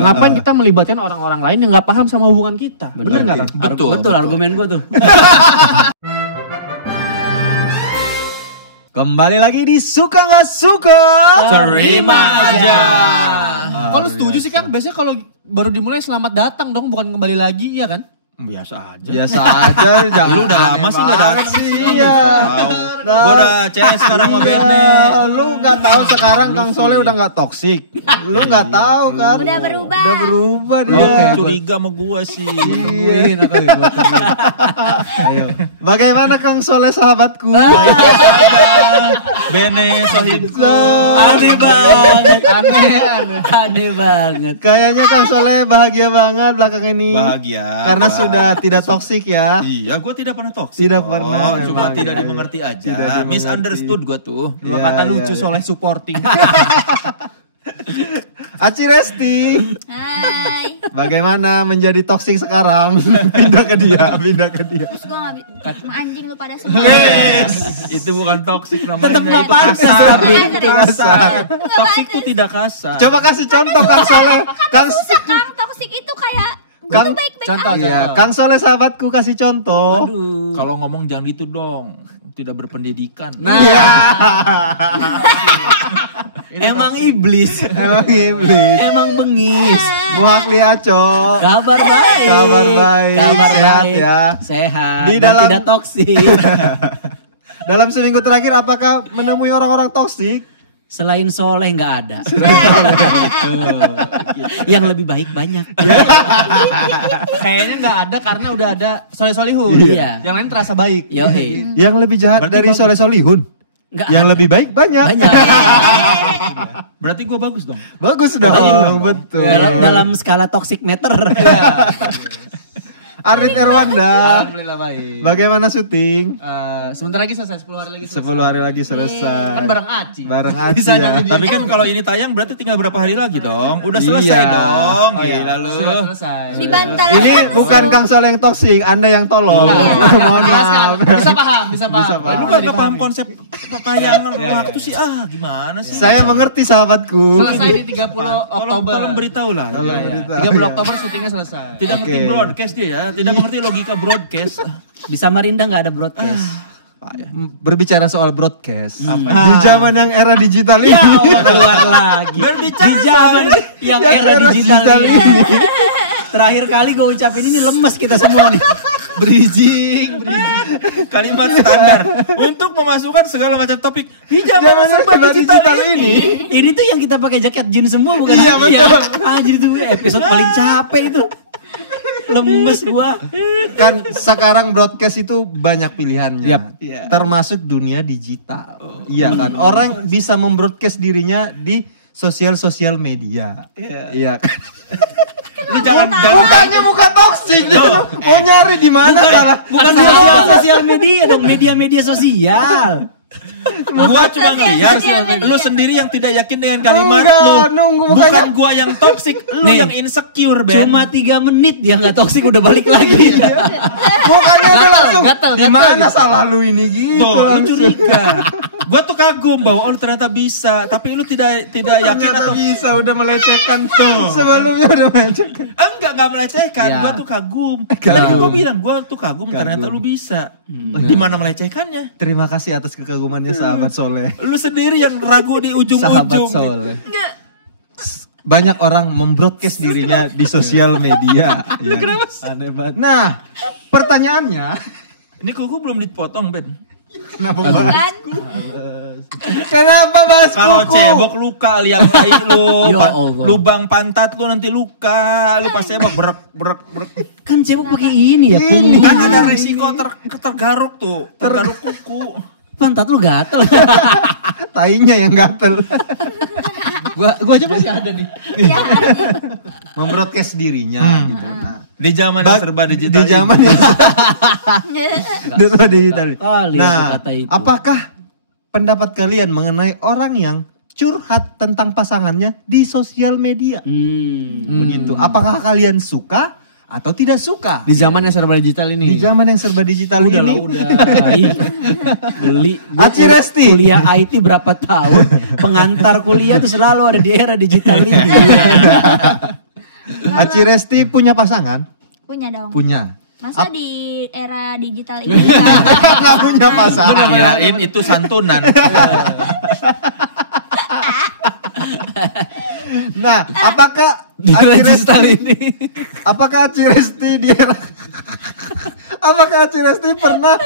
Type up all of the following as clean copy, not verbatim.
Ngapain kita melibatkan orang-orang lain yang nggak paham sama hubungan kita? Bener nggak, Kang? Betul argumen gue tuh. Kembali lagi di Suka Nggak Suka. Terima aja. Kalau setuju sih, Kang, biasanya kalau baru dimulai selamat datang dong, bukan kembali lagi, ya kan? Biasa aja. Biasa aja. Jangan Lu udah lama sih nggak datang sih. Iya. Gue udah CS sekarang sama Bene. Lu nggak tahu sekarang Kang Soleh udah nggak toksik. Lu nggak tahu kan? Udah berubah. Udah berubah dia. Oke, curiga sama gue sih. Ayo. Bagaimana Kang Soleh sahabatku? Bene sahibku. Aneh banget. Aneh banget. Kayaknya Kang Soleh bahagia banget belakang ini. Bahagia. Karena sudah tidak toksik ya. Iya, gue tidak pernah toksik. Tidak pernah, Cuma memang, tidak ya. dimengerti aja. Tidak dimengerti. Misunderstood gue tuh. Dua Iya, kata iya, lucu iya. Soleh supporting. Aci Resti, Hai. bagaimana menjadi toksik sekarang? Pindah ke dia. Terus gue gak bisa. Anjing lu pada semua. Itu bukan toksik namanya. Tetap nggak pantas, tapi Kasar. Toksik tuh tidak kasar. Coba kasih contoh Kang Soleh. Kang Susah Kang, toksik itu kayak Kang, itu baik-baik contoh. aja. iya, Kang Soleh sahabatku kasih contoh. Aduh. Kalau ngomong jangan gitu dong. Tidak berpendidikan. Emang iblis. Emang iblis. Emang bengis. Muak dia, Cok. Kabar baik. Kabar baik. Sehat baik. ya. Sehat. Di Dan dalam- tidak toksik. Dalam seminggu terakhir apakah menemui orang-orang toksik? Selain Soleh nggak ada. Yang lebih baik banyak. Kayaknya nggak ada karena udah ada Soleh Solihun. Iya. Yang lain terasa baik. Yoi. Yang lebih jahat Berarti dari bagus. Soleh Solihun? Nggak Yang ada. lebih baik banyak. Banyak. Berarti gue bagus dong. Bagus dong, Iya. betul. dalam skala toxic meter. Arif Erwanda, Alhamdulillah baik. bagaimana syuting? Sebentar lagi selesai, 10 hari lagi selesai. 10 hari lagi selesai. Kan bareng Aci. Bareng Aci Bisa ya. jadi Tapi kan kalau ini tayang berarti tinggal berapa hari lagi dong? Udah Iya. selesai dong. Oh, iya. Gila lu. Sudah selesai. Dibantal. Ini bukan Kang Soleh yang toksik, Anda yang tolong. Iya. Mohon Jelaskan. maaf. Bisa paham. Bisa paham. Lu gak paham konsep tayangan waktu sih. Gimana sih? Saya mengerti sahabatku. Selesai di 30 Oktober. Tolong beritahu lah. Tolong Iya, beritahu. 30 Iya. Oktober syutingnya selesai. Tidak Oke. mengerti broadcast dia ya. Tidak mengerti logika broadcast. Di Samarinda nggak ada broadcast. Berbicara soal broadcast. Di zaman yang era digital ini. Keluar lagi. Berbicara Di zaman yang era digital ini. Terakhir kali gue ucapin ini lemes kita semua nih. Bridging. Kalimat standar untuk memasukkan segala macam topik di zaman Zaman serba serba digital digital ini. Ini tuh yang kita pakai jaket jeans semua bukan? Iya, betul. Anjir itu episode paling capek itu. Lemes gua. Kan sekarang broadcast itu banyak pilihannya. Yap. Termasuk dunia digital. Iya kan. Orang bisa membroadcast dirinya di sosial media. Iya kan. Lu jangan Mukanya muka toksik. Mau nyari di mana salah? Bukan sosial media dong, media sosial. gua cuma ngeliat lu sendiri yang tidak yakin dengan kalimat Enggak, lu. nunggu Bukan makanya. gua yang toksik, lu Nih, yang insecure, Ben. Cuma 3 menit dia nggak toksik udah balik lagi. Mukanya udah langsung. gatel, Di mana salah lu ini gitu? Tuh, lu langsung. curiga. Gua tuh kagum bahwa lu ternyata bisa, tapi lu tidak yakin Ternyata atau bisa udah melecehkan tuh. Sebelumnya udah melecehkan. enggak melecehkan. Ya. Gua tuh kagum. Tadi gua bilang gua tuh kagum ternyata lu bisa. Di mana melecehkannya? Terima kasih atas kekagumannya sahabat Soleh. Lu sendiri yang ragu di Sahabat ujung-ujung. Soleh. Banyak orang membroadcast dirinya di sosial media. Aneh banget. Nah, pertanyaannya, Ini kuku belum dipotong, Ben. kenapa Kan? Kenapa bahas Kalau kuku? cebok luka lihat tai lu, Ya Allah. lubang pantat lu nanti luka, lu pas cebok brek. Kan cebok pakai ini ya, punggung. Kan ada resiko tergaruk tuh, tergaruk kuku. Pantat lu gatel. Tainya yang gatel. gua aja masih ada nih. Ya, Membroadcast dirinya gitu. Nah, Di zaman yang serba digital. di zaman yang serba digital. Kali Nah, aku kata itu. apakah pendapat kalian mengenai orang yang curhat tentang pasangannya di sosial media? Begitu. Apakah kalian suka atau tidak suka? Di zaman yang serba digital ini. Di zaman yang serba digital udah ini. lah, udah. Ih, beli. Aci Resti. Kuliah IT berapa tahun? Pengantar kuliah tuh selalu ada di era digital ini. Aci Resti punya pasangan? Punya dong. Punya. Masa di era digital ini Nggak punya pasangan. Kirain itu santunan. Nah, apakah Aci Resti di era apakah Aci Resti pernah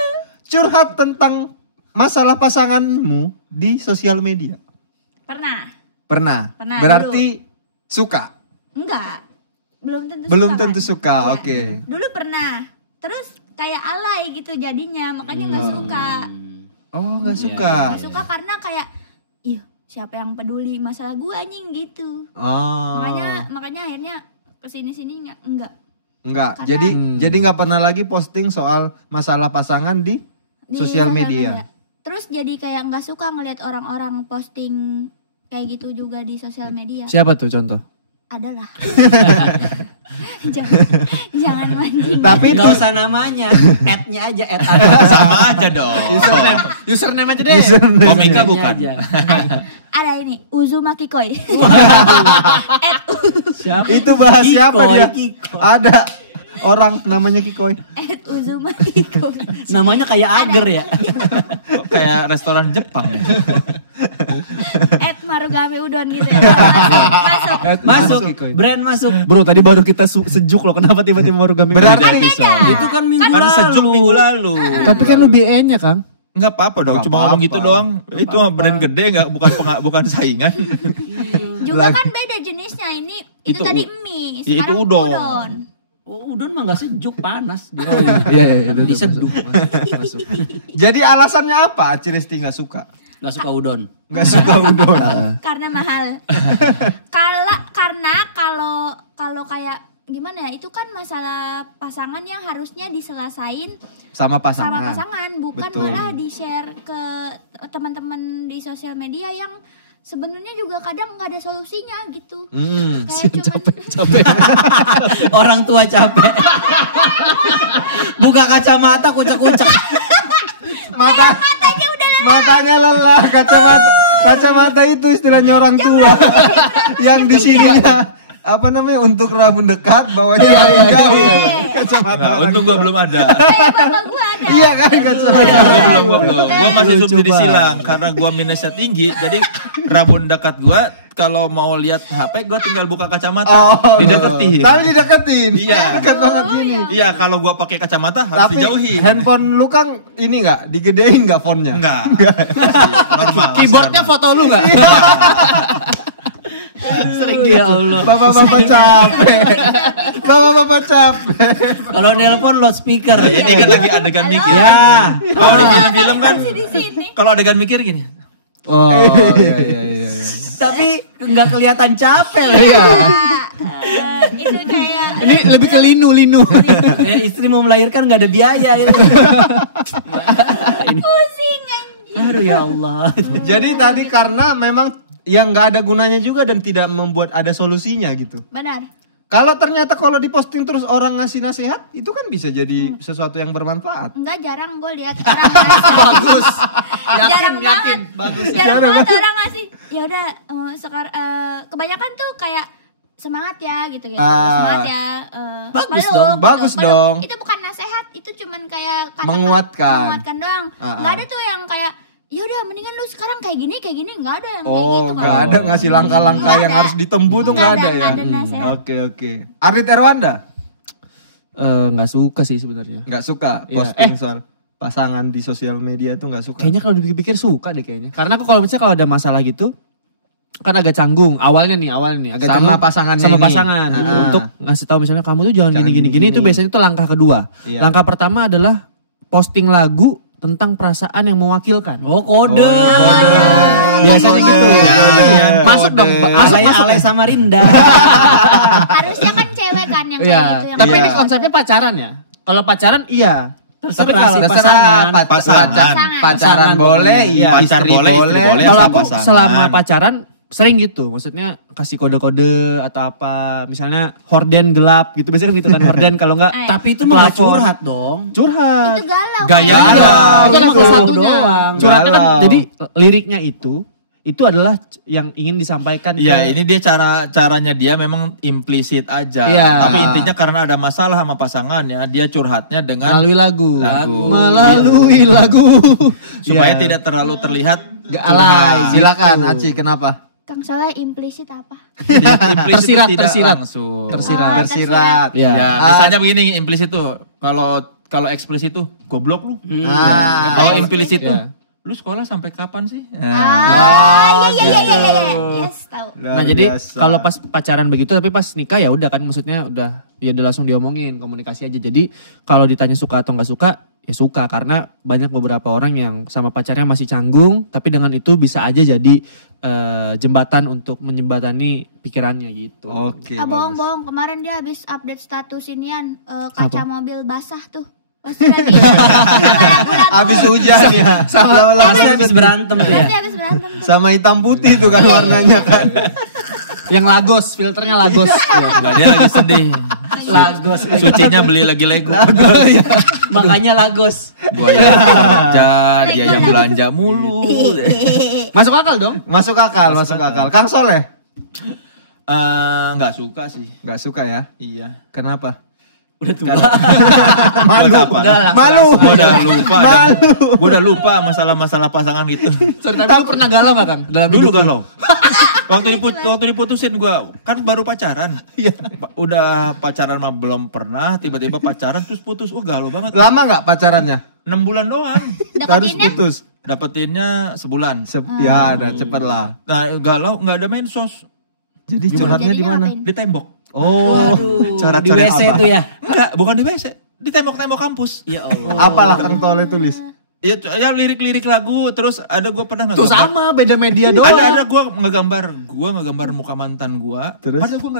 curhat tentang masalah pasanganmu di sosial media? Pernah. Pernah, Berarti suka? enggak. Belum Belum suka, tentu kan? suka. Iya. Oke. Dulu pernah. Terus kayak alay gitu jadinya, makanya nggak suka. Oh, nggak suka. Nggak suka karena kayak, ih siapa yang peduli masalah gua anjing gitu. Oh. Makanya akhirnya kesini-sini enggak. Enggak. Karena- Jadi nggak pernah lagi posting soal masalah pasangan di sosial media. Terus jadi kayak nggak suka ngelihat orang-orang posting kayak gitu juga di sosial media. Siapa tuh contoh? Adalah. jangan mancing. Tapi Nggak usah namanya, add-nya aja, add apa. Sama aja dong. Username aja deh. Komika bukan. Aja. Ada ini Uzumaki Koi. Siapa? itu bahas siapa Kikoy, dia? Kikoy. Ada orang namanya Kikoy. Uzumaki Koi. Namanya kayak Ager ya. Kok kayak restoran Jepang ya? Marugame Udon gitu ya. Masuk. Masuk, brand masuk. Bro, tadi baru kita sejuk loh. Kenapa tiba-tiba baru kami Berarti Itu kan minggu Kan lalu. sejuk minggu lalu. Tapi kan lebih E-nya, Kang. Enggak apa-apa dong, Nggak cuma ngomong apa-apa. gitu doang. Itu mah brand gede enggak bukan saingan. Juga kan beda jenisnya ini. Itu Itu tadi u- mie, ya, itu sekarang udon. Oh, udon mah nggak sejuk, panas. Dia. Iya, itu Diseduh. Jadi alasannya apa Aci Resti nggak suka? Nggak suka udon. Nggak suka udon. Karena mahal. Karena kalau kayak gimana ya, itu kan masalah pasangan yang harusnya diselesain Sama sama pasangan. pasangan, bukan Betul. malah di-share ke teman-teman di sosial media yang sebenarnya juga kadang nggak ada solusinya gitu. Kayak cuman Orang tua capek. Buka kacamata kucek-kucek. Matanya lelah, kacamata itu istilahnya orang tua. Yang di sininya apa namanya untuk rambut dekat, bawahnya rambut jauh. Kacamata. Nah, untung gua belum ada. kayak bapak gua ada. Iya kan kacamata. Gua belum. Gua masih subsidi silang karena gua minusnya tinggi. Jadi rabun dekat gua kalau mau lihat HP gua tinggal buka kacamata. Dideketin. Tapi dideketin. Iya. Dekat banget gini. Iya, kalau gua pakai kacamata harus Tapi dijauhin. handphone lu Kang ini nggak digedein nggak fontnya? Enggak. Normal. Keyboardnya foto lu nggak? Sering ya Allah. Bapak-bapak capek. Bapak-bapak capek. Kalau nelpon loudspeaker. Ini kan lagi adegan mikir. Ya. Kalau di film-film kan Masih di sini. kalau adegan mikir gini. Oh, iya. Tapi nggak kelihatan capek lah. Iya. Itu kayak Ini lebih ke linu. Ya, istri mau melahirkan nggak ada biaya itu. pusing anjing. Aduh ya Allah. Jadi tadi karena memang yang nggak ada gunanya juga dan tidak membuat ada solusinya gitu. Benar. Kalau ternyata kalau diposting terus orang ngasih nasihat, itu kan bisa jadi sesuatu yang bermanfaat. Enggak, jarang gue lihat orang ngasih. Bagus. Jarang Yakin. banget. Bagus. Jarang banget orang ngasih. Ya udah, sekarang kebanyakan tuh kayak semangat ya gitu. Semangat ya. Bagus peluk, dong, gitu. bagus Peluk. dong. Itu bukan nasihat, itu cuman kayak Menguatkan. doang. Enggak ada tuh yang kayak ya udah mendingan lu sekarang kayak gini enggak ada yang kayak gitu. Nggak ada ngasih langkah-langkah Nggak yang ada. harus ditempuh tuh nggak ada ya. Nggak ada nasihat. Oke. Arif Erwanda Nggak suka sih sebenarnya. nggak suka Iya. posting soal pasangan di sosial media itu nggak suka. Kayaknya kalau dipikir suka deh kayaknya. Karena aku kalau misalnya kalau ada masalah gitu kan agak canggung awalnya nih agak Sama canggung pasangannya sama ini. pasangan gitu. Untuk ngasih tahu misalnya kamu tuh jangan Jangan gini gini. itu biasanya itu langkah kedua. Iya. Langkah pertama adalah posting lagu tentang perasaan yang mewakilkan. Oh kode. Biasanya gitu. Masuk dong. Masuk. Alay sama Rinda. Harusnya kan cewek kan yang kayak Iya. gitu yang Tapi ini kayak konsepnya pacaran ya. Kalau pacaran iya. Tapi Terserah kalau sih, Terserah Pasangan. pacaran boleh, iya, Pacar istri boleh, istri boleh. kalau sama aku pasangan. selama pacaran sering gitu, maksudnya kasih kode-kode atau apa, misalnya horden gelap gitu, biasanya kan gitu kan horden kalau enggak Eh. Tapi itu malah Pelafon. curhat dong. curhat. itu galau. Gaya kayak. galau. Itu lagu Galau satunya. doang. Curhatnya kan Galau. jadi liriknya itu itu adalah yang ingin disampaikan. Ya ini dia caranya dia memang implisit aja. Iya. Tapi intinya karena ada masalah sama pasangannya, dia curhatnya dengan melalui lagu. supaya Iya. tidak terlalu terlihat Gak alay. Silakan Aci, kenapa? Kang Soleh implisit apa? implisit Tersirat, tidak tersirat. langsung. Tersirat. Tersirat. Ya. Ya, misalnya begini implisit tuh kalau eksplisit tuh goblok lu. Kalau implisit tuh Iya. lu sekolah sampai kapan sih? Iya. Yes, tahu. Nah jadi kalau pas pacaran begitu tapi pas nikah ya udah kan maksudnya udah langsung diomongin komunikasi aja. Jadi kalau ditanya suka atau nggak suka ya suka karena banyak beberapa orang yang sama pacarnya masih canggung tapi dengan itu bisa aja jadi jembatan untuk menjembatani pikirannya gitu. Oke. Bohong-bohong, kemarin dia habis update status inian kaca Apa? mobil basah tuh. Pasti lagi. Habis hujan ya. Pasti habis berantem tuh ya. Pasti habis berantem. Sama hitam putih tuh kan warnanya kan. Yang Lagos, filternya Lagos. Enggak, dia lagi sedih. Lagos. Sucinya beli lagi Lego. Makanya Lagos. Gua yang belanja, dia yang belanja mulu. Masuk akal dong. Masuk akal. Kang Soleh? Nggak suka sih. Nggak suka ya? Iya. Kenapa? Udah tua. Malu. Gua udah lupa masalah-masalah pasangan gitu. Sorry, tapi lu pernah galau gak Kang? Dalam Dulu hidup lu? galau. Waktu diputusin gua kan baru pacaran. Udah pacaran mah belum pernah, tiba-tiba pacaran terus putus. Wah, galau banget. Lama nggak pacarannya? 6 bulan doang. Harus Dapetinnya putus. Dapetinnya sebulan. Ya, udah cepet lah. Nah, galau nggak ada main sos. Jadi curhatnya di jadinya mana? ngapain? Di tembok. Oh, Di coret-coret WC apa? tuh ya. Enggak, bukan di WC. Di tembok-tembok kampus. Ya Allah. Apalah Kang Soleh tulis? Ya lirik-lirik lagu, terus ada gue pernah Tuh ngegambar. sama, beda media doang. Ada gue ngegambar muka mantan gue. Terus? Padahal gue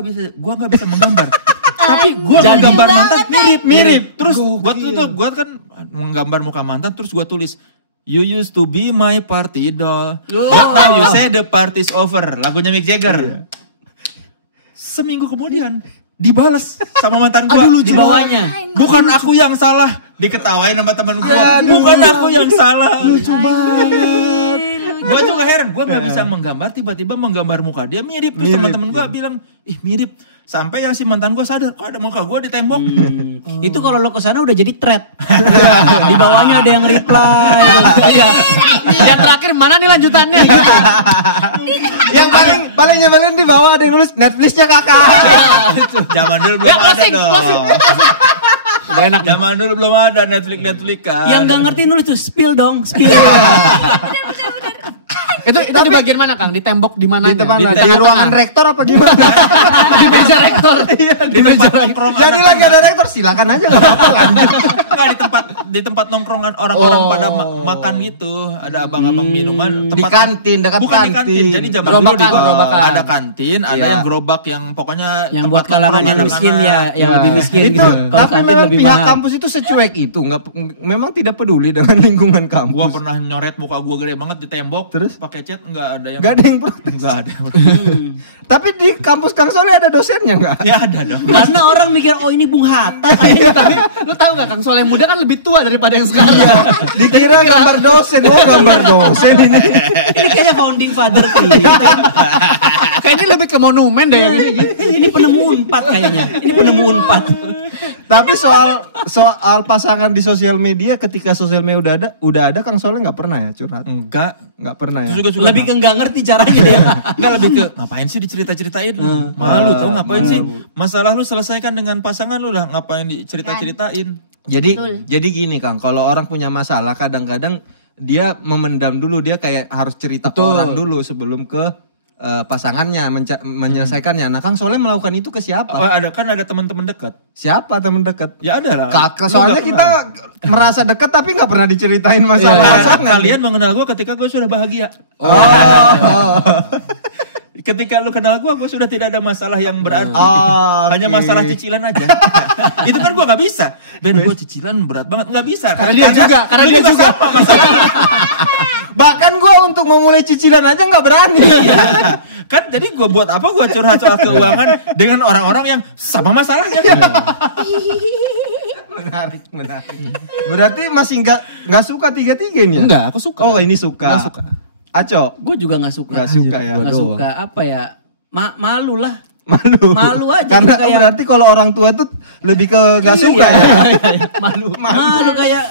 nggak bisa menggambar. Tapi gue menggambar mantan mirip. Terus gue kan menggambar muka mantan, terus gue tulis, "You used to be my party doll. But now you say the party's over." Lagunya Mick Jagger. Seminggu kemudian dibales sama mantan gue. Di bawahnya. Bukan aku yang salah. Diketawain sama teman gue. Bukan aku yang salah. Lucu banget. Gue juga heran, gue gak bisa menggambar, tiba-tiba menggambar muka dia mirip. Terus teman-teman gue bilang, ih mirip. Sampai yang si mantan gue sadar, kok ada muka gue di tembok. Itu kalau lo kesana udah jadi thread. Di bawahnya ada yang reply. Iya. Yang terakhir mana nih lanjutannya? Yang paling nyebelin di bawah ada yang nulis Netflixnya kakak. Zaman dulu belum Ya, ada closing, dong. Gak enak. Zaman dulu belum ada Netflix kan. Yang gak ngerti nulis tuh spill dong, spill. Itu di bagian mana Kang? Di tembok di mana? Di tempat Di di tengah-tengah. ruangan rektor apa gimana? Di meja rektor. Di tempat nongkrong Jadi lagi ada rektor silakan aja nggak apa-apa lanjut. Enggak, di tempat nongkrongan orang-orang pada makan gitu. Ada abang-abang minuman. Di kantin, dekat Bukan di kantin. kantin. Jadi zaman dulu di Gerobakan. ada kantin, ada Iya. yang gerobak yang pokoknya Yang tempat buat kalangan nongkrong yang anak-anak. miskin ya, yang lebih miskin Itu gitu. Kalau tapi kantin memang lebih pihak mahal. kampus itu secuek itu memang tidak peduli dengan lingkungan Gua kampus. pernah nyoret muka gua gede banget di tembok. Terus? Pakai cat enggak ada yang Gak ada yang protes. enggak ada. Tapi di kampus Kang Soleh ada dosennya nggak? Ya ada dong. Karena orang mikir, oh ini Bung Hatta kayaknya. Tapi lu tahu gak Kang Soleh muda kan lebih tua daripada yang sekarang. Dikira gambar dosen, gambar dosen ini. Ini kayaknya founding father tuh. Gitu. Kayaknya lebih ke monumen deh yang ini. Ini penemu Unpad kayaknya. Ini penemu Unpad. Tapi soal pasangan di sosial media ketika sosial media udah ada Kang Soleh nggak pernah ya curhat? Nggak pernah ya. Terus juga suka Lebih ke nggak ngerti caranya ya. Enggak, lebih ke ngapain sih dicerita-ceritain? Malu tau ngapain sih? Masalah lu selesaikan dengan pasangan lu lah, ngapain dicerita-ceritain? Jadi gini Kang, kalau orang punya masalah kadang-kadang dia memendam dulu, dia kayak harus cerita ke orang dulu sebelum ke pasangannya menyelesaikannya. Nah Kang Soleh melakukan itu ke siapa? Oh, ada teman-teman dekat. Siapa teman dekat? Ya ada lah. Kakak, soalnya kita merasa dekat tapi nggak pernah diceritain Nah, masalah pasangan. kalian mengenal gue ketika gue sudah bahagia. Oh. Ketika lu kenal gue sudah tidak ada masalah yang berarti. Oh, Hanya oke. masalah cicilan aja. Itu kan gue gak bisa. Ben, gue cicilan berat banget. Gak bisa. Karena dia juga. sama masalahnya. Bahkan gue untuk memulai cicilan aja nggak berani. Kan jadi gue buat apa gue curhat soal keuangan dengan orang-orang yang sama masalahnya. Menarik. Berarti masih nggak suka tiga-tiga ini ya? Enggak, aku suka. Oh ini suka. Enggak suka. Aco. Gue juga nggak suka. Nggak suka ya. Nggak suka apa ya? Malu lah. Malu aja. Karena gitu, kayak berarti kalau orang tua tuh lebih ke nggak suka ya. malu kayak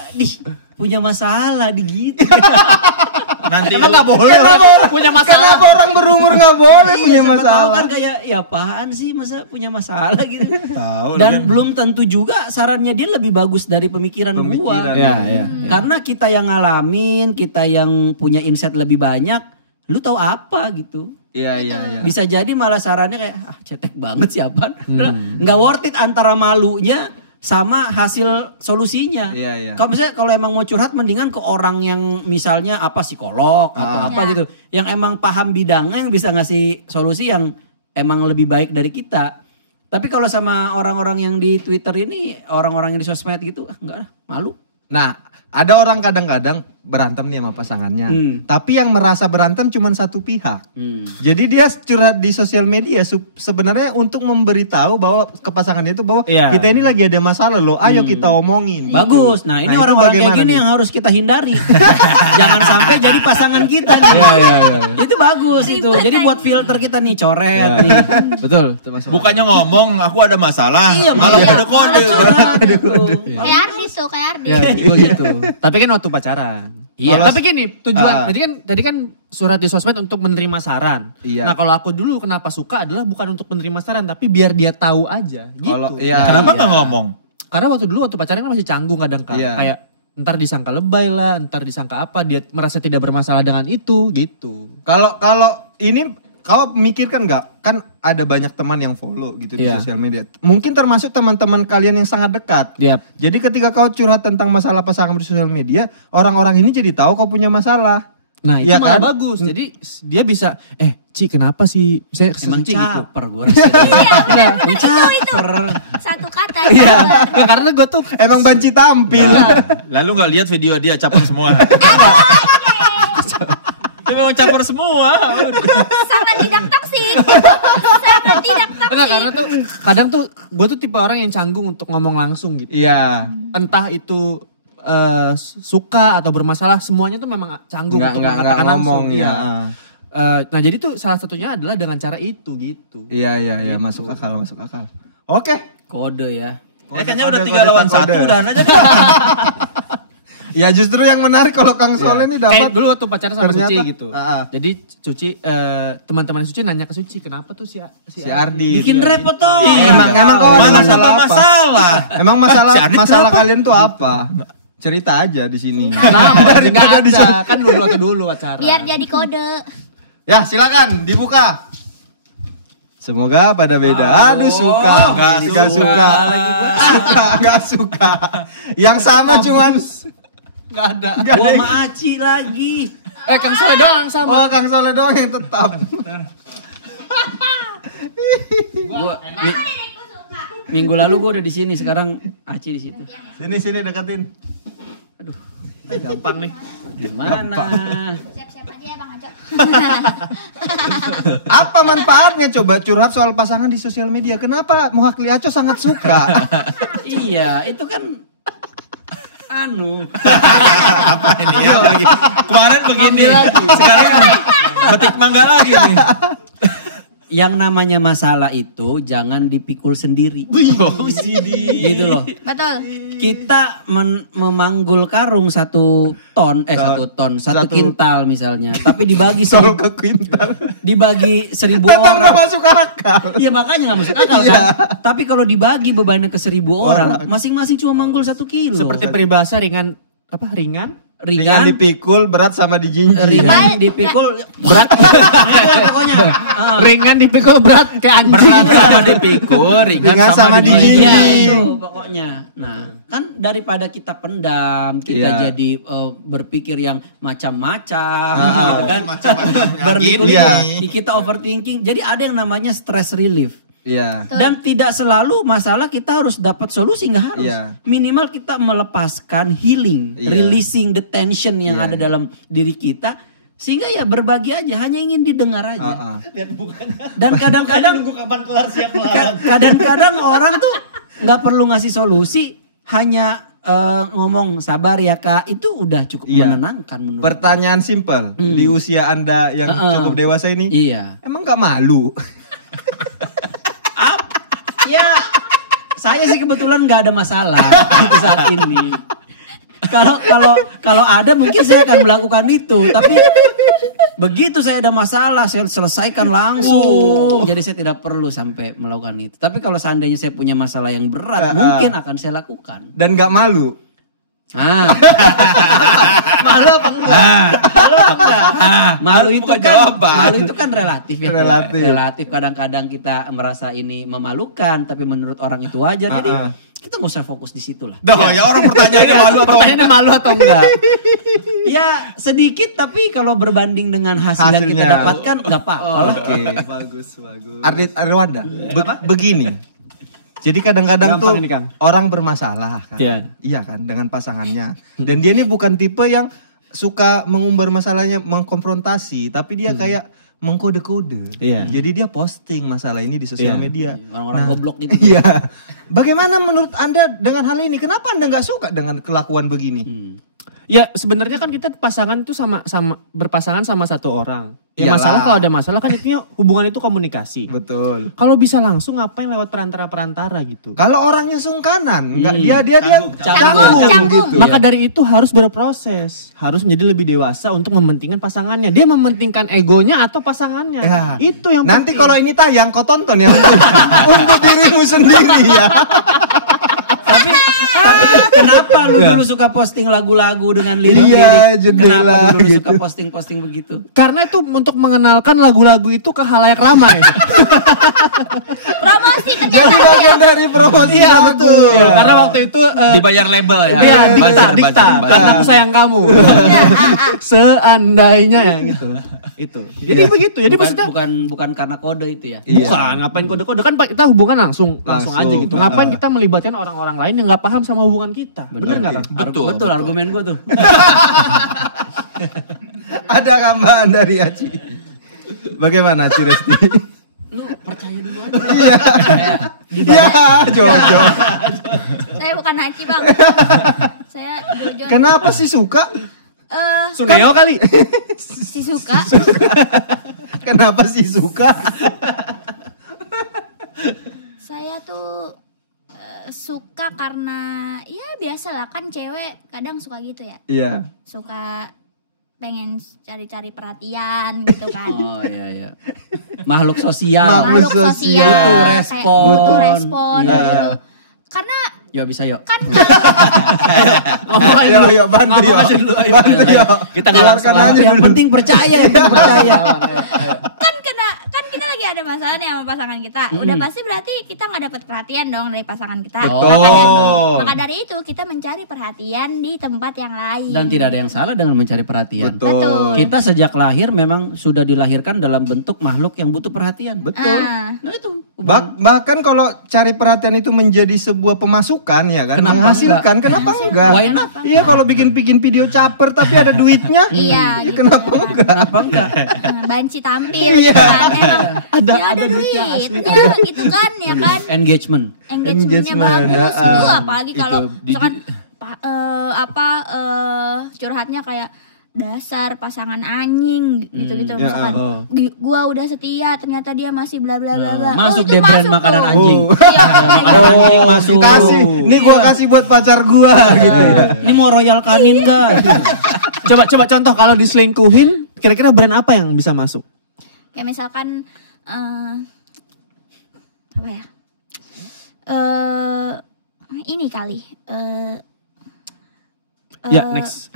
punya masalah gitu. Nanti Emang nggak boleh. punya masalah. Kenapa orang berumur nggak boleh punya Siapa tahu masalah? kan kayak ya apaan sih masa punya masalah gitu. Tahu, Dan kan. belum tentu juga sarannya dia lebih bagus dari pemikiran gua. Ya. Karena kita yang ngalamin, kita yang punya insight lebih banyak, lu tahu apa gitu. Iya. Bisa jadi malah sarannya kayak cetek banget siapa. Nggak worth it antara malunya sama hasil solusinya. Iya. Kalau emang mau curhat mendingan ke orang yang misalnya psikolog atau apa Ya. gitu. Yang emang paham bidangnya yang bisa ngasih solusi yang emang lebih baik dari kita. Tapi kalau sama orang-orang yang di Twitter ini, orang-orang yang di sosmed gitu, enggak lah, malu. Nah, ada orang kadang-kadang berantem nih sama pasangannya. Tapi yang merasa berantem cuma satu pihak. Jadi dia curhat di sosial media sebenarnya untuk memberitahu bahwa ke pasangannya itu bahwa Iya. kita ini lagi ada masalah loh. Ayo kita omongin. Bagus. Nah, ini itu orang-orang kayak bagaimana gini nih? yang harus kita hindari. Jangan sampai jadi pasangan kita nih. Itu bagus itu. Jadi buat filter kita nih coret nih. Betul, termasuk. Bukannya ngomong aku ada masalah, Iya, malah malah kode-kode. Kayak Ardi tuh, kayak Ardi. Ya, gua gitu. Tapi kan waktu pacaran. Iya. Tapi gini, tujuan tadi kan surat di sosmed untuk menerima saran. Iya. Nah, kalau aku dulu kenapa suka adalah bukan untuk menerima saran, tapi biar dia tahu aja gitu. Kalau iya. Kenapa nggak ngomong? Karena waktu pacaran kan masih canggung kadang kan. Iya. Kayak ntar disangka lebay lah, ntar disangka apa, dia merasa tidak bermasalah dengan itu gitu. Kalau ini kau mikirkan nggak? Kan ada banyak teman yang follow gitu di Iya. sosial media. Mungkin termasuk teman-teman kalian yang sangat dekat. Yap. Jadi ketika kau curhat tentang masalah pasangan di sosial media, orang-orang ini jadi tahu kau punya masalah. Nah, itu Iya malah kan? bagus. Jadi dia bisa, Ci kenapa sih? Saya Emang Ci gitu. caper gue rasa. Iya, itu. Satu kata. Iya, ya, karena gue tuh Emang banci tampil. Lalu nggak lihat video dia caper semua. Dia memang caper semua. Sangat tidak toksik. Sangat tidak toksik. Enggak, karena tuh kadang tuh gue tuh tipe orang yang canggung untuk ngomong langsung gitu. Iya. Entah itu suka atau bermasalah, semuanya tuh memang canggung untuk Nggak mengatakan langsung. ngomong Iya. ya. Nah jadi tuh salah satunya adalah dengan cara itu gitu. Iya, masuk akal. Oke. Kode ya. Kayaknya udah 3 lawan 1, udahan aja. Ya justru yang menarik kalau Kang Soleh ini Kayak dapat dulu waktu pacaran sama ternyata- Suci gitu. Jadi Suci, teman-teman Suci nanya ke Suci, kenapa tuh si Ardi. Bikin repot tuh. Emang kau ada Mana masalah apa? masalah? Emang Si Ardi masalah kenapa? kalian tuh apa? Cerita aja di sini. Kenapa? Daripada Nggak di ada. Kan dulu acara. Biar jadi kode. Ya silakan dibuka. Semoga pada beda. Aduh suka, nggak suka. Gak suka. Yang sama cuman Nggak ada. nggak ada. Sama Aci lagi. Kang Soleh doang sama. Oh Kang Soleh doang yang tetap. Minggu lalu gue udah di sini, sekarang Aci di situ. Sini deketin. Gampang nih. Gimana? Siap-siap aja ya Bang Aco. Apa manfaatnya coba curhat soal pasangan di sosial media? Kenapa Muhakli Aco sangat suka? Iya, itu kan Apa ini ya? Kemarin begini, sekarang petik mangga lagi nih. yang namanya masalah itu jangan dipikul sendiri. Gitu loh. Betul. Kita memanggul karung 1 ton, 1 kintal misalnya. Tapi dibagi Soal ke kuintal. dibagi 1000 Tetap gak orang. masuk akal. Iya makanya gak masuk akal kan. Tapi kalau dibagi bebannya ke 1000 orang, masing-masing cuma manggul 1 kilo. Seperti peribahasa ringan. Ringan dipikul, berat sama dijinjing. ringan dipikul berat. Iya, pokoknya. Ringan dipikul berat kayak anjing. Berat sama dipikul, Ringan sama Iya dijinjing. itu pokoknya. Nah, kan daripada kita pendam, kita Iya. jadi berpikir yang macam-macam, gitu kan? Berpikir Iya. kita overthinking. Jadi ada yang namanya stress relief. Iya. Dan tidak selalu masalah kita harus dapat solusi, nggak harus. Iya. Minimal kita melepaskan healing, Iya. releasing the tension yang ada dalam diri kita, sehingga ya berbagi aja, hanya ingin didengar aja. Dan kadang-kadang kadang-kadang orang tuh nggak perlu ngasih solusi, hanya ngomong sabar ya Kak, itu udah cukup Iya. menenangkan menurut. Pertanyaan simpel, di usia Anda yang cukup dewasa ini, Iya. emang gak malu? Ya, saya sih kebetulan nggak ada masalah untuk saat ini. Kalau ada mungkin saya akan melakukan itu, tapi begitu saya ada masalah saya selesaikan langsung. Jadi saya tidak perlu sampai melakukan itu. Tapi kalau seandainya saya punya masalah yang berat, mungkin akan saya lakukan. Dan gak malu? Malu apa enggak? Malu apa enggak? Malu itu kan relatif ya. Relatif. Kadang-kadang kita merasa ini memalukan, tapi menurut orang itu wajar. Jadi kita nggak usah fokus di situ lah. Ya orang pertanyaannya malu atau Pertanyaannya malu atau enggak? Ya sedikit, tapi kalau berbanding dengan hasil yang kita Hasilnya. dapatkan nggak apa-apa lah. Oke, bagus. Arwanda, begini. Jadi kadang-kadang Gampang tuh ini, Kang. orang bermasalah kan. Iya. Iya kan, dengan pasangannya. Dan dia ini bukan tipe yang suka mengumbar masalahnya, mengkonfrontasi, tapi dia kayak mengkode-kode. Iya. Jadi dia posting masalah ini di sosial Iya. media. Orang-orang goblok gitu. Iya. Bagaimana menurut Anda dengan hal ini? Kenapa Anda nggak suka dengan kelakuan begini? Ya sebenarnya kan kita pasangan itu sama berpasangan sama satu orang. Ya Iyalah. masalah kalau ada masalah kan intinya hubungan itu komunikasi. Betul. Kalau bisa langsung ngapain lewat perantara gitu. Kalau orangnya sungkanan, nggak dia Canggung. gitu. Maka dari itu harus berproses, harus menjadi lebih dewasa untuk mementingkan pasangannya. Dia mementingkan egonya atau pasangannya. Ya. Itu yang Nanti penting. kalau ini tayang kau tonton ya untuk dirimu sendiri ya. Kenapa lu dulu suka posting lagu-lagu dengan lirik-lirik? Iya, jendela Kenapa lu dulu gitu. suka posting-posting begitu? Karena itu untuk mengenalkan lagu-lagu itu ke halayak ramai. Promosi Jadi ternyata. bagian dari promosi Iya lagu. betul. Karena waktu itu dibayar label ya? iya Buzzer. dikta. Karena aku sayang kamu. Seandainya ya gitu. Itu. Jadi begitu. Jadi maksudnya bukan karena kode itu ya. Iya. bukan ngapain kode-kode kan Pak, kita hubungan langsung Langsung. aja gitu. Ngapain kita melibatkan orang-orang lain yang nggak paham sama hubungan kita? Bener nggak Kang? Betul argumen gue tuh. Ada tambahan dari Aci. Bagaimana Aci Resti? Lu percaya dulu aja. Iya. Iya, Jojo. Saya bukan Haji bang. Saya Jojo. Kenapa sih suka? Suneo kali. Si suka. Kenapa sih suka? Saya tuh suka karena ya biasalah kan cewek kadang suka gitu ya. Iya. Suka pengen cari-cari perhatian gitu kan. Oh iya. Makhluk sosial. Makhluk Makhluk sosial. sosial. Butuh kayak respon. butuh respon Iya. gitu. Karena Yuk bisa yuk. kan Ngomong aja Ayo, dulu. ayo bantu Ngomong yuk. aja dulu, ayo. Bantu yuk. Kita keluarkan aja yang dulu. penting percaya, kan kita lagi ada masalah nih sama pasangan kita. Udah pasti berarti kita nggak dapat perhatian dong dari pasangan kita. Betul. Maka dari itu kita mencari perhatian di tempat yang lain. Dan tidak ada yang salah dengan mencari perhatian. Betul. Kita sejak lahir memang sudah dilahirkan dalam bentuk makhluk yang butuh perhatian. Betul. Ah. Nah itu. Bahkan kalau cari perhatian itu menjadi sebuah pemasukan ya kan, Kenapa menghasilkan, kenapa enggak? Why not? Iya, kalau bikin video caper tapi ada duitnya, Iya, gitu. kenapa enggak? Kenapa enggak? Banci tampil Iya. gitu kan. Emang Ada duitnya gitu kan ya kan. Engagement. Engagementnya Engagement, bagus ah. itu apalagi kalau Itu, misalkan curhatnya kayak dasar pasangan anjing gitu-gitu Ya, misalkan gua udah setia ternyata dia masih bla bla bla bla. Masuk itu deh brand masuk makanan tuh. anjing. Iya, Makanan anjing masuk. Kasih, nih gua kasih buat pacar gua gitu ya. Ini mau Royal Canin enggak? Coba contoh kalau diselingkuhin, kira-kira brand apa yang bisa masuk? Kayak misalkan apa ya? Ini kali Ya, next.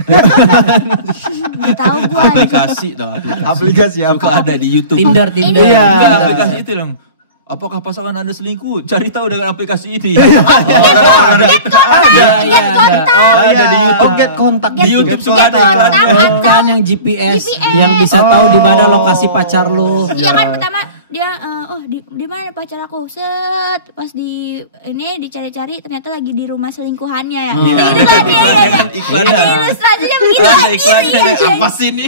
nggak tahu gua. Aplikasi dah. Aplikasi apa? Suka ada di YouTube. Tinder. Iya. Enggak, aplikasi itu dong. Apakah pasangan Anda selingkuh? Cari tahu dengan aplikasi itu ya. Ada di YouTube. Oh, get kontak Di YouTube suka ada Kontak. iklan. Bukan yang GPS, yang bisa tahu di mana lokasi pacar lu. Iya kan pertama dia di mana pacar aku set pas di ini dicari-cari ternyata lagi di rumah selingkuhannya ya. Iya. Gitu kan ya. Iklan Ada ada. ilustrasinya begitu Ada anjir, iklannya iya, ada iya. apa sih ini?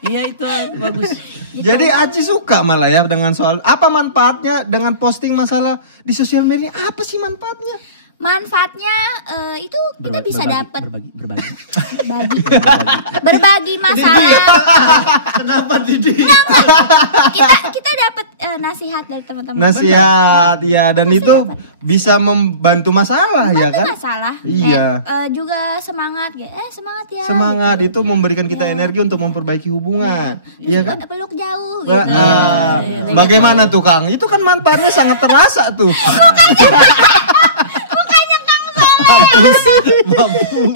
Iya itu bagus. Jadi Aci suka malah ya dengan soal apa manfaatnya dengan posting masalah di sosial media? Apa sih manfaatnya? Manfaatnya itu kita bisa dapat berbagi masalah. Kenapa Didi? Kita dapat nasihat dari teman-teman. Nasihat ya, dan itu bisa membantu masalah ya kan? Masalah. Iya. Juga semangat ya. Semangat ya. Semangat gitu. Itu memberikan kita energi untuk memperbaiki hubungan. Iya kan? Peluk jauh gitu. Bagaimana tuh Kang? Itu kan manfaatnya sangat terasa tuh.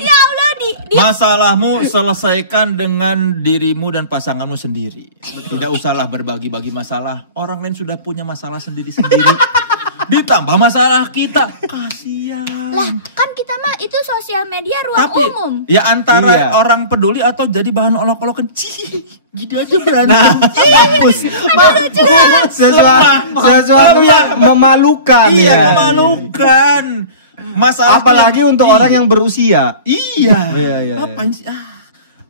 Ya Allah masalahmu selesaikan dengan dirimu dan pasanganmu sendiri. Tidak usahlah berbagi-bagi masalah. Orang lain sudah punya masalah sendiri-sendiri. Ditambah masalah kita, kasihan. Lah, kan kita mah itu sosial media ruang umum. Ya antara orang peduli atau jadi bahan olok-olokan. Gitu aja berantem. Sesuatu yang memalukan. Iya, memalukan. Masalah apalagi untuk orang yang berusia. Iya. Ngapain sih?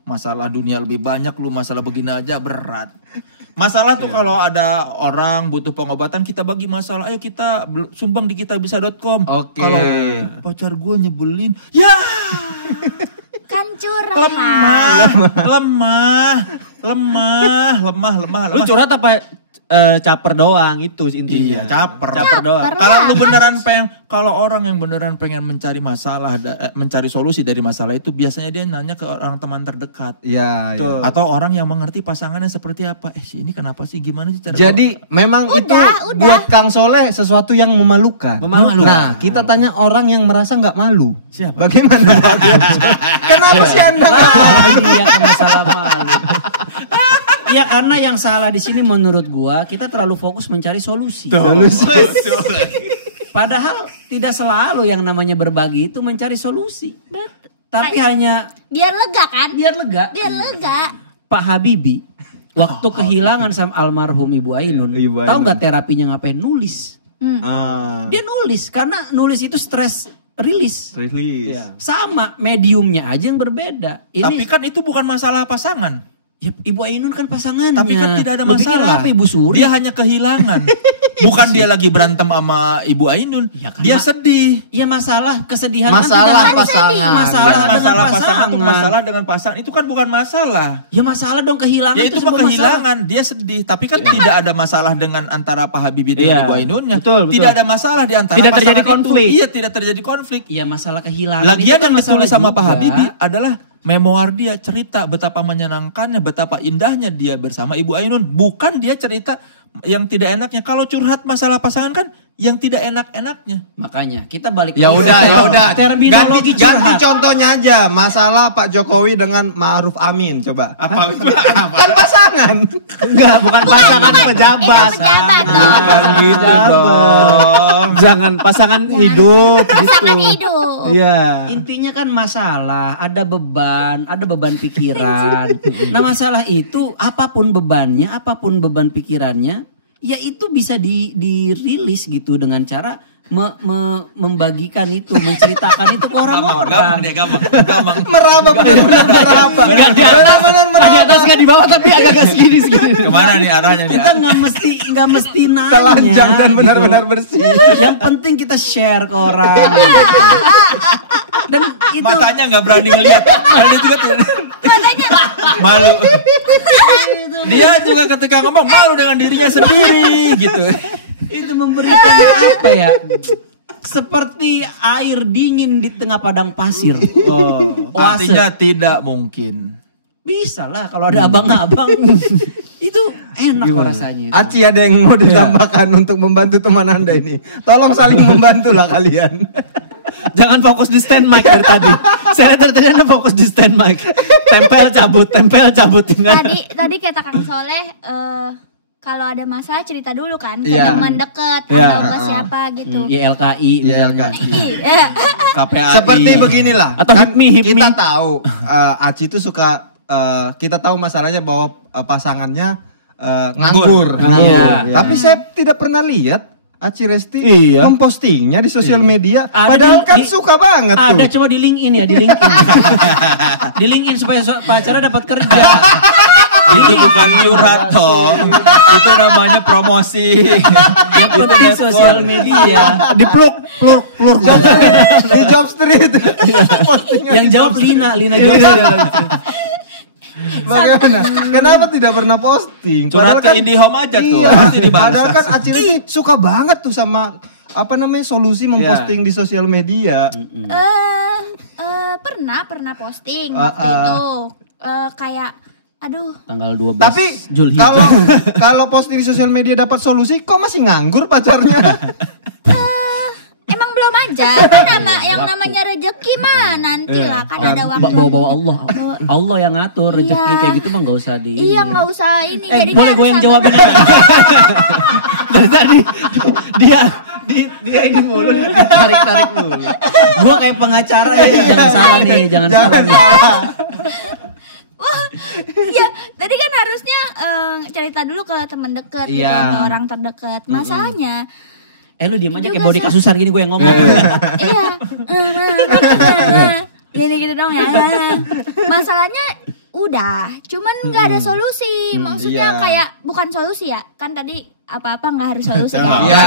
Masalah dunia lebih banyak, lu masalah begini aja berat. Masalah tuh kalau ada orang butuh pengobatan, kita bagi masalah. Ayo kita sumbang di kitabisa.com. Oke. Kalau pacar gue nyebelin, ya kan lemah. Lu curhat apa caper doang itu intinya. Iya, caper doang. Kalau lu beneran kalau orang yang beneran pengen mencari masalah, mencari solusi dari masalah itu, biasanya dia nanya ke orang teman terdekat. Iya. Atau orang yang mengerti pasangannya seperti apa. Ini kenapa sih? Gimana sih cara? Jadi memang itu buat Kang Soleh sesuatu yang memalukan. Nah, kita tanya orang yang merasa nggak malu. Siapa? Bagaimana? Kenapa sih Anda? Iya, masalah malu. Ya karena yang salah di sini menurut gua, kita terlalu fokus mencari solusi. Padahal tidak selalu yang namanya berbagi itu mencari solusi. Tapi hanya biar lega kan? Biar lega. Pak Habibie waktu kehilangan sama almarhum Ibu Ainun, tahu nggak terapinya ngapain? Nulis. Dia nulis karena nulis itu stress rilis. Sama mediumnya aja yang berbeda. Tapi kan itu bukan masalah pasangan. Ya, Ibu Ainun kan pasangannya. Tapi kan tidak ada masalah. Apa, Ibu Suri? Dia hanya kehilangan. Bukan dia lagi berantem sama Ibu Ainun. Ya, kan dia sedih. Ya masalah kesedihan masalah kan pasangan. Masalah pasangan itu masalah dengan pasangan. Itu kan bukan masalah. Ya masalah dong kehilangan. Ya itu mah kehilangan. Dia sedih. Tapi kan tidak ada masalah dengan antara Pak Habibie dengan Ibu Ainunnya. Betul. Tidak ada masalah di antara tidak terjadi konflik. Iya, tidak terjadi konflik. Iya, masalah kehilangan. Lagian yang ditulis sama Pak Habibie adalah memoir dia, cerita betapa menyenangkannya, betapa indahnya dia bersama Ibu Ainun. Bukan dia cerita yang tidak enaknya. Kalau curhat masalah pasangan kan yang tidak enak-enaknya. Makanya kita balik. Ya udah. Terminologi ganti contohnya aja. Masalah Pak Jokowi dengan Ma'ruf Amin. Coba. Apa? Kan pasangan. Enggak, bukan pasangan pejabat. Gitu dong. Jangan pasangan hidup. Pasangan hidup. Iya. Intinya kan masalah, ada beban pikiran. Nah masalah itu apapun bebannya, apapun beban pikirannya, ya itu bisa dirilis gitu dengan cara membagikan itu, menceritakan itu ke orang-orang. Gampang. Meraba. Enggak di atas enggak di bawah tapi agak segini. Kemana nih arahnya nih? Kita nggak mesti nanya. Telanjang dan gitu. benar-benar bersih. Yang penting kita share ke orang. Dan itu Matanya nggak berani ngeliat. Ada juga tuh. Matanya Malu. Dia juga ketika ngomong malu dengan dirinya sendiri gitu. itu memberikan apa ya? Seperti air dingin di tengah padang pasir. Artinya tidak mungkin. Bisa lah kalau ada abang-abang. Itu enak kok rasanya. Aci ada yang mau ditambahkan untuk membantu teman Anda ini. Tolong saling membantu lah kalian. Jangan fokus di stand mic dari tadi. Saya lihat tadi Anda fokus di stand mic. Tempel cabut. Tadi kata Kang Soleh kalau ada masalah cerita dulu kan ke teman dekat atau ke siapa gitu. YLKI. KPAI. Seperti beginilah. Atau kan hipmi. Kita tahu Aci itu suka kita tahu masalahnya bahwa pasangannya nganggur. Iya. Tapi saya tidak pernah lihat Aci Resti mempostingnya di sosial media. Ada Padahal kan suka banget tuh. Ada coba di LinkedIn ya, di LinkedIn. Di LinkedIn supaya pacarnya dapat kerja. Itu bukan curhat toh. Itu namanya promosi. Yang penting sosial media. Di pluk. Di Job Street. Yang jawab Lina Job Street. Bagaimana? Kenapa tidak pernah posting? Curhat ke IndiHome aja tuh. Iya, Pasti dibalas. padahal kan Acil ini suka banget tuh sama solusi memposting di sosial media. Pernah posting waktu itu. Kayak aduh. Tanggal 12 Tapi Zulhijjah. kalau posting di sosial media dapat solusi, kok masih nganggur pacarnya? Emang belum aja. Kan yang namanya rezeki mah nantilah kan ada waktu. Bawa Allah. Allah yang ngatur rezeki Iya. kayak gitu mah enggak usah di. Iya, nggak usah ini. Jadi Boleh gue yang jawabin aja. Dari tadi dia ini mulu tarik mulu. Gue kayak pengacara ya, jangan salah nih, jangan salah. Ya, tadi kan harusnya cerita dulu ke teman dekat gitu, Iya. ke orang terdekat. Masalahnya Lu diem aja juga kayak body sih. kasusan gini gue yang ngomong. iya. Gini gitu dong ya. Masalahnya udah, cuman nggak ada solusi. Maksudnya iya. kayak bukan solusi ya. Kan tadi apa-apa nggak harus solusi ya. Iya.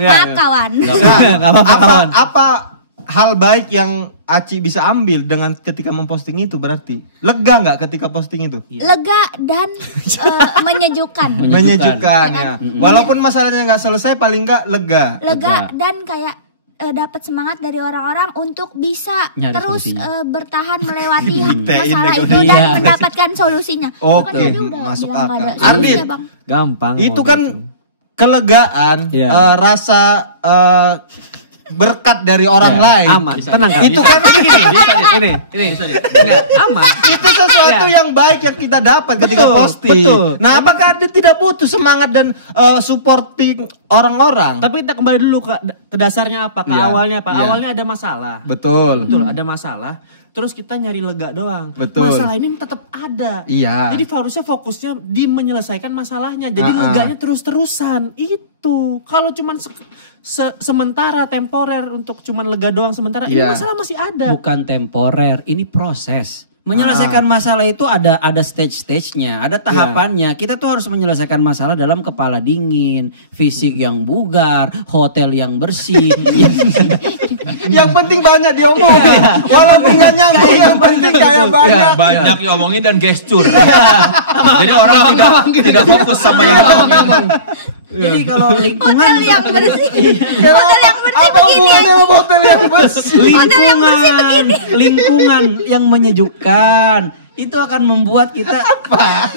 Maaf kawan. Apa hal baik yang Aci bisa ambil dengan ketika memposting itu berarti? Lega nggak ketika posting itu? Lega dan menyejukkan. Menyejukkan ya. Walaupun masalahnya nggak selesai, paling nggak lega. Lega dan kayak dapat semangat dari orang-orang untuk bisa Nyari terus solusinya. bertahan melewati Diktein masalah gitu. itu dan Iya. mendapatkan solusinya. Oke, Bukan tadi udah masuk bilang nggak ada akal. solusinya, Ardit, Bang. Gampang. Itu kan kelegaan, Iya. rasa berkat dari orang lain. Aman, tenang kan? Itu kan Ini. Enggak, aman. itu sesuatu yang baik yang kita dapat ketika Betul, posting. betul. Nah, apakah Anda tidak butuh semangat dan supporting orang-orang? Tapi kita kembali dulu ke dasarnya apa? Ke Iya, awalnya apa? iya. Awalnya ada masalah. Betul. Betul, ada masalah. Terus kita nyari lega doang. Betul. Masalah ini tetap ada. Iya. Jadi harusnya fokusnya di menyelesaikan masalahnya. Jadi Ah, ah. leganya terus-terusan. Itu. Kalau cuman sementara temporer untuk cuman lega doang sementara, ini Iya. masalah masih ada. Bukan temporer, ini proses. Menyelesaikan masalah itu ada stage-stage-nya, ada tahapannya. Kita tuh harus menyelesaikan masalah dalam kepala dingin, fisik yang bugar, hotel yang bersih. Yang penting banyak diomongin. Walaupun nggak nyambung, yang penting kayak banyak. Banyak diomongin dan gestur. Jadi orang tidak fokus sama yang ngomongin. Jadi kalau lingkungan Hotel yang bersih. Hotel yang bersih Apa begini. hubungannya sama hotel yang bersih? lingkungan yang menyejukkan itu akan membuat kita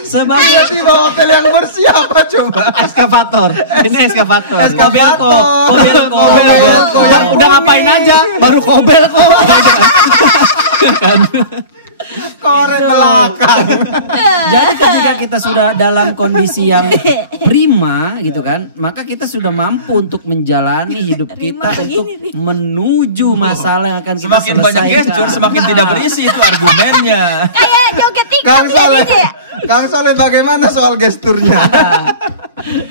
sebagai Tiba-tiba hotel yang bersih apa coba? Eskavator. Ini eskavator. Eskavator. Kobelko. Udah ngapain aja? Baru kobel kok. Korek belakang. Jadi ketika kita sudah dalam kondisi yang prima gitu kan, maka kita sudah mampu untuk menjalani hidup kita untuk menuju masalah yang akan kita Semakin banyak selesaikan. gestur, semakin tidak berisi itu argumennya. Kayak joget TikTok Kang Soleh, jadinya ya. Kang Soleh bagaimana soal gesturnya?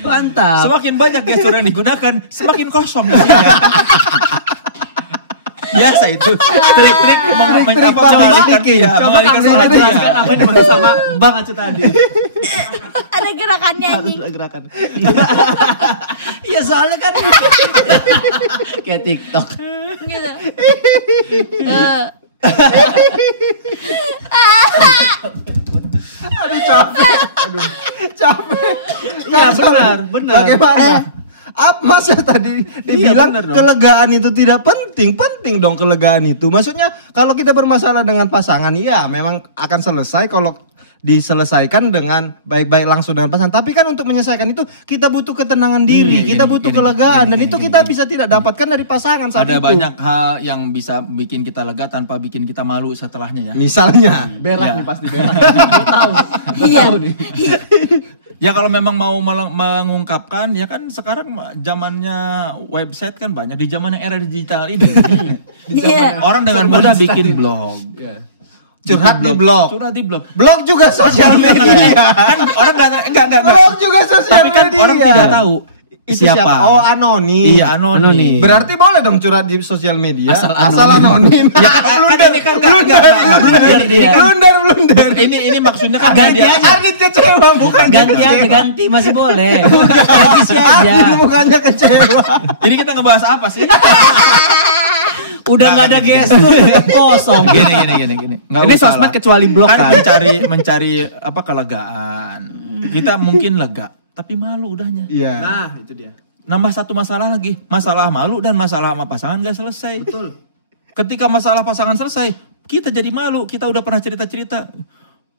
Mantap. Semakin banyak gestur yang digunakan, semakin kosong. isinya. Biasa itu trik-trik mengalihkan Coba Kang Soleh jelaskan apa yang dimaksud sama Bang Acu tadi. Ada gerakannya anjing. Gerakan. Ya soalnya kan kayak TikTok. Gitu. Aduh capek. Capek. Iya, Kang Soleh, benar. Bagaimana? Masa tadi dibilang benar dong. kelegaan itu tidak penting? Penting dong kelegaan itu. Maksudnya kalau kita bermasalah dengan pasangan, ya memang akan selesai kalau diselesaikan dengan baik-baik langsung dengan pasangan. Tapi kan untuk menyelesaikan itu kita butuh ketenangan diri, kita butuh kelegaan, dan itu kita bisa tidak dapatkan dari pasangan saat Ada itu. banyak hal yang bisa bikin kita lega tanpa bikin kita malu setelahnya ya. Misalnya, Berak Ya. nih pasti berak. Iya. Ya kalau memang mau mengungkapkan, ya kan sekarang zamannya website kan banyak. Di zamannya era digital ini. Iya. Orang dengan mudah bikin blog. curhat di blog. Curhat di blog. Blog juga sosial media. Kan orang enggak. Blog juga sosial Tapi kan media. orang tidak tahu Itu siapa? Oh, anonim. Iya, anonim. Berarti boleh dong curhat di sosial media. Asal anonim. Ya kan ini kan blunder. Ini maksudnya kan Gantian. Arnit kecewa bukan Ganti masih boleh. Revisi aja. Arnit mukanya kecewa. Ini kita ngebahas apa sih? Udah nggak ada gestur, kosong. Gini. Ini sosmed kecuali blog kan kan. mencari apa kelegaan. Kita mungkin lega, tapi malu udahnya. Iya. Nah, itu dia. Nambah satu masalah lagi, masalah malu dan masalah sama pasangan gak selesai. Betul. Ketika masalah pasangan selesai, kita jadi malu. Kita udah pernah cerita-cerita,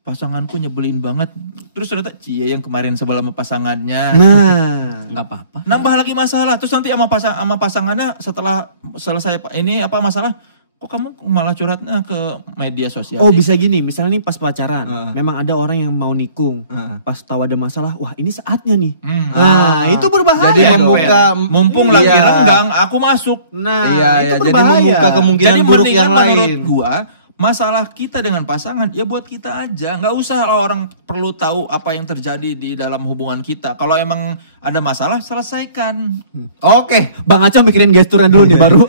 pasanganku nyebelin banget. Terus ternyata cie yang kemarin sebel sama pasangannya. Nah, Nggak apa-apa. Nambah lagi masalah. Terus nanti sama pasangannya setelah selesai ini apa masalah, kok kamu malah curhatnya ke media sosial? oh bisa gini, misalnya nih pas pacaran, memang ada orang yang mau nikung. Pas tahu ada masalah, wah ini saatnya nih. Nah, itu berbahaya. Jadi membuka mumpung lagi renggang, aku masuk. Nah, iya, itu jadi berbahaya. membuka kemungkinan Jadi buruk mendingan yang menurut lain. gua, masalah kita dengan pasangan ya buat kita aja, nggak usah orang perlu tahu apa yang terjadi di dalam hubungan kita. Kalau emang ada masalah selesaikan. Oke. Bang Aco mikirin gesturnya dulu nih baru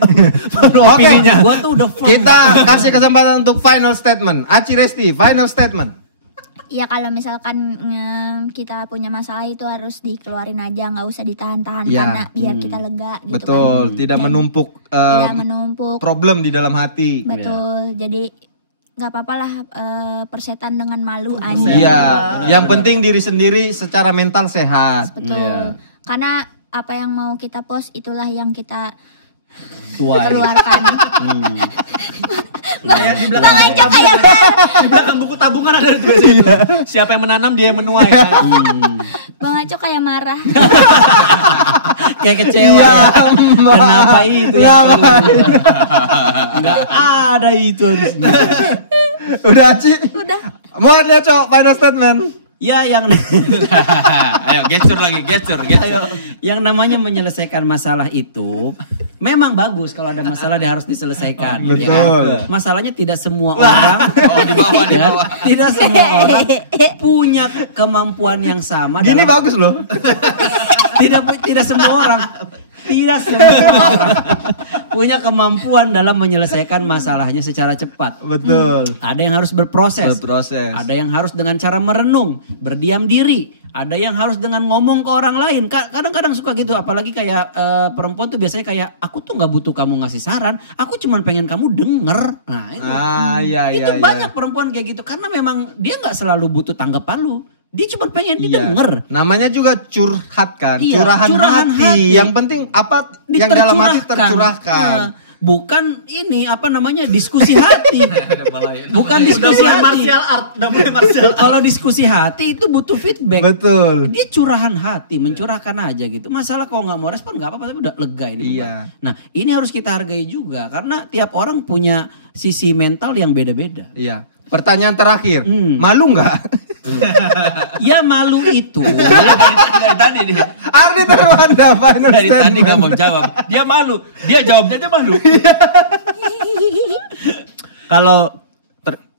opininya. Gua tuh udah firm. Kita kasih kesempatan untuk final statement. Aci Resti, final statement. Ya kalau misalkan kita punya masalah itu harus dikeluarin aja, nggak usah ditahan-tahan Ya. karena biar kita lega gitu Betul, kan. tidak Dan menumpuk tidak menumpuk. problem di dalam hati. Betul. Jadi nggak apa-apa lah persetan dengan malu anjing. Iya, yang penting diri sendiri secara mental sehat. Betul. Karena apa yang mau kita post itulah yang kita Tuai. keluarkan. Di Bang Aco kayak di belakang buku tabungan ada tuh biasanya. Siapa yang menanam dia yang menuai kan. Bang Aco kayak marah. Kayak kecewa ya. Kenapa itu? Nggak ada itu. Udah Aci? Udah. Mohon ya Cok, final statement. Ya yang Ayo gestur lagi, gestur. yang namanya menyelesaikan masalah itu memang bagus kalau ada masalah dia harus diselesaikan. Betul. Ya kan? Masalahnya tidak semua orang di bawah. tidak semua orang punya kemampuan yang sama. Gini dalam- bagus loh. tidak semua orang punya kemampuan dalam menyelesaikan masalahnya secara cepat. Betul. Ada yang harus berproses. Ada yang harus dengan cara merenung, berdiam diri. Ada yang harus dengan ngomong ke orang lain. Kadang-kadang suka gitu. Apalagi kayak perempuan tuh biasanya kayak, aku tuh gak butuh kamu ngasih saran. Aku cuma pengen kamu denger. Nah itu. Itu banyak perempuan kayak gitu. Karena memang dia gak selalu butuh tanggapan lu. Dia cuma pengen didengar. Namanya juga curhat kan. Iya, curahan hati. Yang penting apa yang dalam hati tercurahkan. Bukan ini apa namanya diskusi hati. Bukan diskusi hati. Kalau diskusi hati itu butuh feedback. Betul. Dia curahan hati, mencurahkan aja gitu. Masalah kalau nggak mau respon nggak apa-apa, tapi udah lega ini. Iya. Nah ini harus kita hargai juga karena tiap orang punya sisi mental yang beda-beda. Iya. Pertanyaan terakhir, malu nggak? Ya malu itu. Dari tadi nih. Ardi Terwanda final Dari tadi statement. nggak mau jawab. Dia malu. Dia jawabnya aja malu.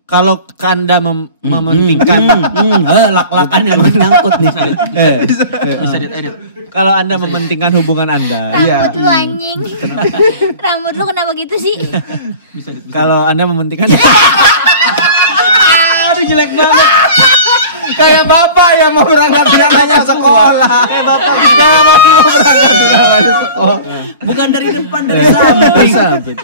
Kalau Kanda mementingkan lak-lakan yang menyangkut nih. Bisa diedit. kalau Anda mementingkan hubungan Anda, Rambut lu anjing. Rambut lu kenapa gitu sih? kalau Anda mementingkan Aduh jelek banget. Kayak bapak yang mau berangkat anaknya sekolah. Kayak bapak mau berangkat anaknya sekolah. Bukan dari depan, dari samping.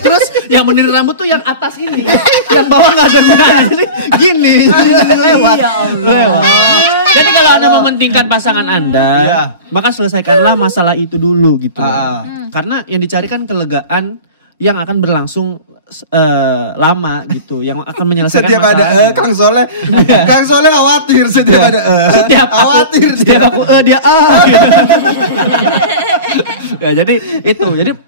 terus yang meniru rambut tuh yang atas ini, yang bawah nggak ada gunanya. Jadi gini, lewat. Ya Allah. Jadi kalau Anda mementingkan pasangan Anda, Iya. maka selesaikanlah masalah itu dulu gitu. Ah. Karena yang dicari kan kelegaan yang akan berlangsung lama gitu, yang akan menyelesaikan Setiap masalah. ada Kang Soleh khawatir setiap ada khawatir setiap aku dia ya jadi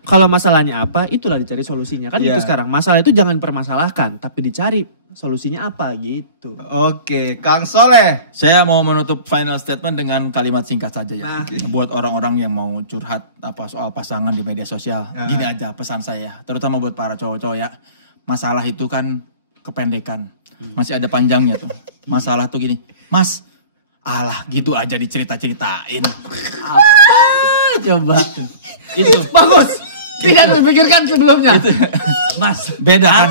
kalau masalahnya apa, itulah dicari solusinya kan. Iya. Itu sekarang masalah itu jangan dipermasalahkan, tapi dicari solusinya apa gitu. Oke, Kang Soleh. Saya mau menutup final statement dengan kalimat singkat saja ya. Buat orang-orang yang mau curhat soal pasangan di media sosial. Gini aja pesan saya, terutama buat para cowok-cowok ya. Masalah itu kan kependekan. Masih ada panjangnya tuh. Masalah tuh gini, Mas, Alah, gitu aja dicerita-ceritain. Coba. Itu Bagus. Tidak terpikirkan sebelumnya. Mas, beda kan.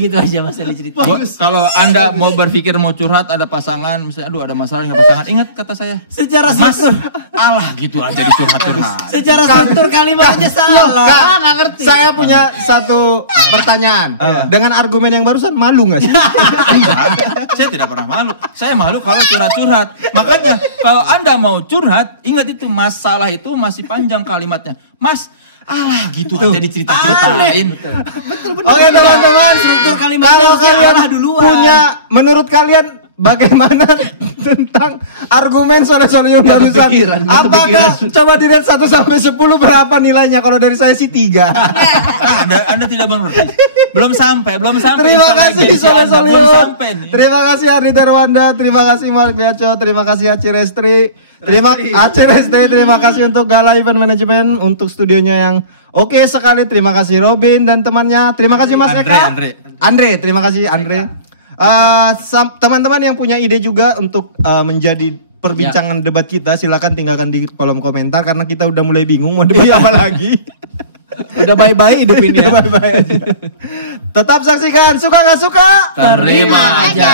gitu aja Mas diceritain. Kalau Anda mau berpikir mau curhat ada pasangan, misalnya aduh ada masalah dengan pasangan, ingat kata saya. Secara Mas, struktur, alah gitu aja dicurhat-curhat. secara struktur kalimatnya salah. Nggak ngerti. Saya punya satu pertanyaan. Dengan argumen yang barusan malu nggak sih? Enggak, saya tidak pernah malu. Saya malu kalau curhat-curhat. Makanya kalau Anda mau curhat, ingat itu masalah itu masih panjang kalimatnya. Mas, gitu aja dicerita-ceritain. Oke teman-teman, Struktur kalimat kalau harusnya kalian arah duluan. punya, menurut kalian bagaimana tentang argumen Soleh-Solihun barusan? Apakah coba dilihat 1 sampai 10 berapa nilainya? Kalau dari saya sih 3. Anda tidak mengerti. Belum sampai. Terima kasih Soleh-Solihun. Belum sampai nih. Terima kasih Ardi Terwanda, terima kasih Mark Gaco, terima kasih Aci Restri. Terima kasih untuk Gala Event Management, untuk studionya yang oke sekali. Terima kasih Robin dan temannya. Terima kasih Mas Eka. Andre, terima kasih Andre. Teman-teman yang punya ide juga untuk menjadi perbincangan debat kita, silakan tinggalkan di kolom komentar karena kita udah mulai bingung mau debat apa lagi. Udah bye-bye hidup ini ya. Bye-bye aja. Tetap saksikan, suka nggak suka? Terima aja.